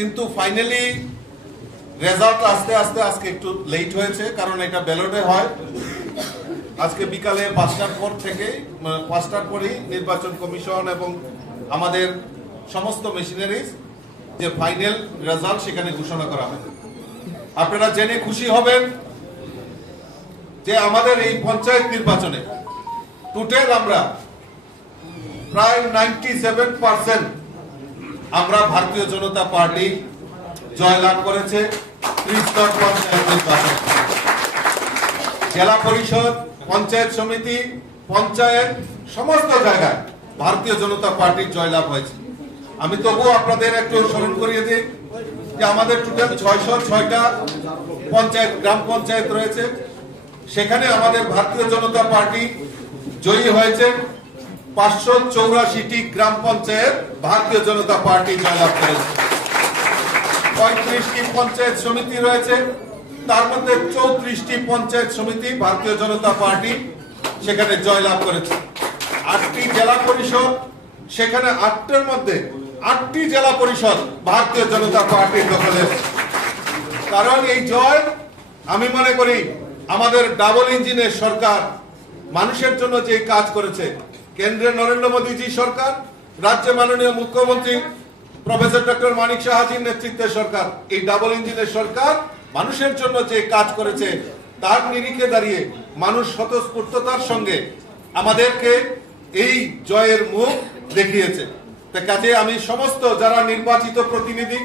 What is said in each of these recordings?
কিন্তু finally result আস্তে আস্তে আজকে একটু লেট হয়েছে, কারণ এটা ব্যালটে হয়। আজকে বিকালে পাঁচটার পর থেকে পাঁচটার পরেই নির্বাচন কমিশন এবং আমাদের সমস্ত মেশিনারিজ যে ফাইনাল রেজাল্ট সেখানে ঘোষণা করা হবে। আপনারা জেনে খুশি হবেন যে আমাদের এই পঞ্চায়েত নির্বাচনে টোটাল আমরা প্রায় নাইনটি সেভেন পার্সেন্ট আমরা ভারতীয় জনতা পার্টি জয়লাভ করেছে জেলা পরিষদ, পঞ্চায়েত সমিতি, পঞ্চায়েত, সমস্ত জায়গায় ভারতীয় জনতা পার্টির জয়লাভ হয়েছে। আমি তবুও আপনাদের একটু স্মরণ করিয়ে দিই যে আমাদের টোটাল ছয়শো ছয়টা পঞ্চায়েত, গ্রাম পঞ্চায়েত রয়েছে। সেখানে আমাদের ভারতীয় জনতা পার্টি জয়ী হয়েছে। পাঁচশো চৌরাশিটি গ্রাম পঞ্চায়েত ভারতীয় জনতা পার্টি জয়লাভ করেছে পঁয়ত্রিশটি পঞ্চায়েত সমিতি রয়েছে। তার মধ্যে চৌত্রিশটি পঞ্চায়েত সমিতি ভারতীয় জনতা পার্টি সেখানে জয়লাভ করেছে। আটটি জেলা পরিষদ, সেখানে আটটার মধ্যে আটটি জেলা পরিষদ ভারতীয় জনতা পার্টির দখলে কারণ এই জয়, আমি মনে করি, আমাদের ডাবল ইঞ্জিনের সরকার মানুষের জন্য যে কাজ করেছে কেন্দ্রে নরেন্দ্র মোদীজি সরকার, রাজ্যে মাননীয় মুখ্যমন্ত্রী প্রফেসর ডক্টর মানিক সাহাজির নেতৃত্বের সরকার, এই ডাবল ইঞ্জিনের সরকার মানুষের জন্য যে কাজ করেছে, তার নিরিখে দাঁড়িয়ে মানুষ স্বতঃস্ফূর্ততার সঙ্গে আমাদেরকে এই জয়ের মুখ দেখিয়েছে। তা কাজে আমি সমস্ত যারা নির্বাচিত প্রতিনিধি,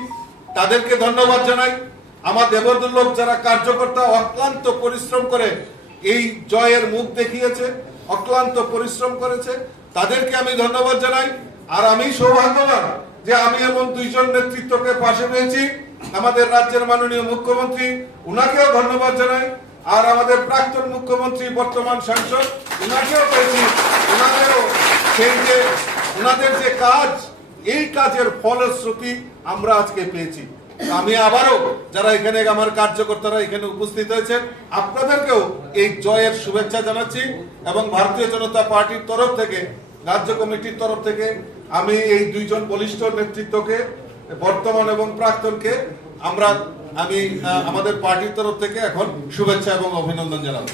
তাদেরকে ধন্যবাদ জানাই। আমার দেবদুর্লভ যারা কার্যকর্তা অক্লান্ত পরিশ্রম করে এই জয়ের মুখ দেখিয়েছে, অক্লান্ত পরিশ্রম করেছে। তাদেরকে আমি ধন্যবাদ জানাই। আর আমি সৌভাগ্যবান যে আমি এমন দুইজন নেতৃত্বকে পাশে পেয়েছি। আমাদের রাজ্যের মাননীয় মুখ্যমন্ত্রী, উনাকেও ধন্যবাদ জানাই। আর আমাদের প্রাক্তন মুখ্যমন্ত্রী, বর্তমান সাংসদ, উনাকেও পেয়েছি। উনাদেরও সেই যে, উনাদের যে কাজ, এই কাজের ফলশ্রুতি আমরা আজকে পেয়েছি। আমি আবারও যারা এখানে আমার কার্যকর্তারা এখানে উপস্থিত হয়েছেন, আপনাদেরকেও এই জয়ের শুভেচ্ছা জানাচ্ছি এবং ভারতীয় জনতা পার্টির তরফ থেকে, রাজ্য কমিটির তরফ থেকে আমি এই দুইজন বলিষ্ঠ নেতৃত্বকে, বর্তমান এবং প্রাক্তনকে, আমরা, আমি আমাদের পার্টির তরফ থেকে এখন শুভেচ্ছা এবং অভিনন্দন জানাব।